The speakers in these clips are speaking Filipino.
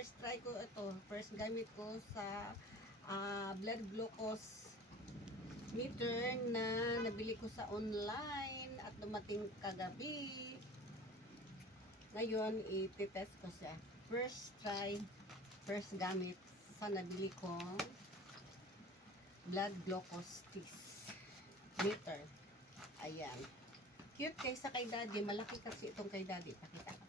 first try ko ito. First gamit ko sa blood glucose meter na nabili ko sa online at dumating kagabi. Ngayon, i-test ko siya. First try, first gamit sa nabili ko blood glucose meter. Ayan. Cute kaysa kay daddy. Malaki kasi itong kay daddy. Pakita ko.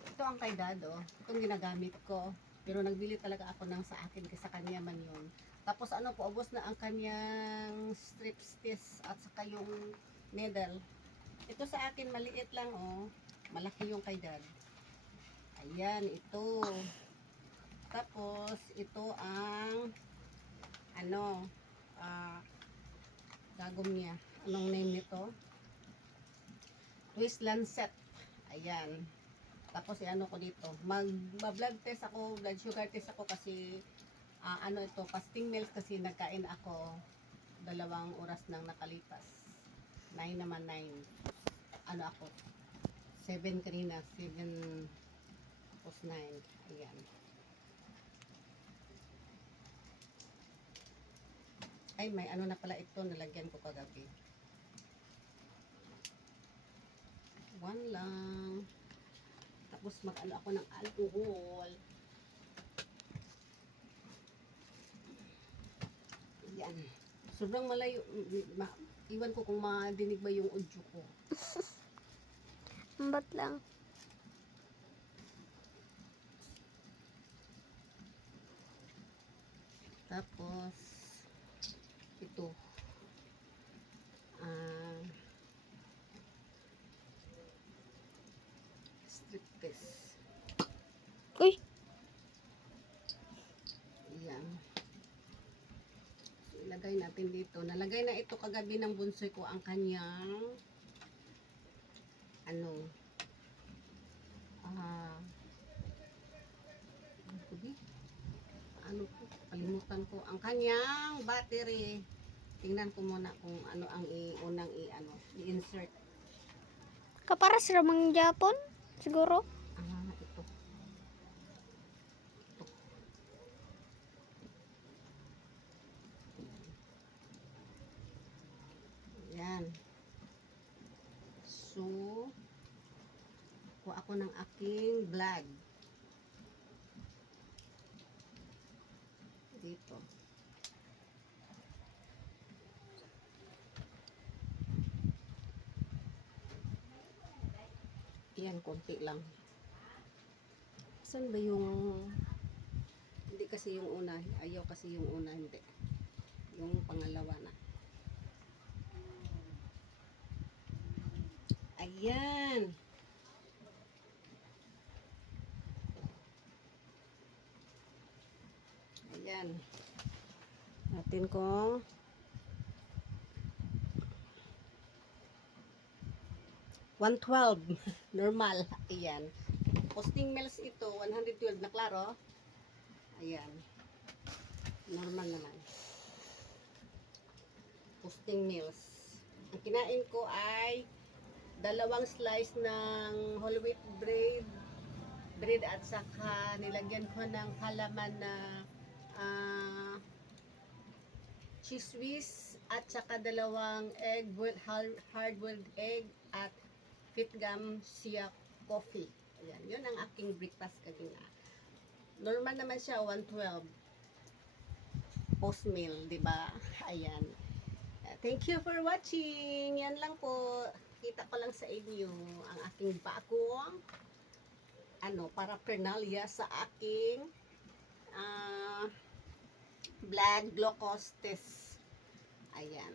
Ito ang kay dad, oh. Itong ginagamit ko. Pero nagbili talaga ako ng sa akin kasi sa kanya man yun. Tapos ano po, ubos na ang kanyang strips at saka yung needle. Ito sa akin maliit lang, oh. Malaki yung kay dad. Ayan, ito. Tapos ito ang gagom niya. Anong name nito? Twist Lancet. Ayan. Tapos i-ano ko dito. Mag-blood test ako, blood sugar test ako kasi ito, fasting meals kasi nagkain ako 2 oras nang nakalipas. 9 naman, 9. Ako? 7 kanina, 7 tapos 9. Ayan. Ay, may na pala ito, nalagyan ko kagabi. 1 lang. Tapos mag-ano ako ng alcohol. Yan. Sobrang malayo. Iwan ko kung madinig ba yung audio ko. Ambat lang. Tapos ito. Strip test. Uy! Yan. So, ilagay natin dito. Nalagay na ito kagabi ng bunsoy ko ang kanyang kalimutan ko ang kanyang battery. Tingnan ko muna kung ano ang unang i-insert. Kaparas ramang Japon? Siguro? Ito. Yan. So, kuha ako ng aking blood. Dito. Yan, konti lang. Saan ba yung... Hindi kasi yung una. Ayaw kasi yung una, hindi. Yung pangalawa na. Ayan. Ayan. Natin kung $112 normal. Ayan. Posting meals ito, 112 na klaro. Ayan. Normal naman. Posting meals. Ang kinain ko ay 2 slice ng whole wheat bread at saka nilagyan ko ng halaman na cheese whiz at saka 2 egg, hard-boiled egg at Fitgum siya coffee. Ayan, yun ang aking breakfast kanina. Normal naman siya, 112 post meal, di ba? Ayan. Thank you for watching. Yan lang po. Kita ko lang sa inyo ang aking bagong paraphernalia sa aking blood glucose test. Ayan.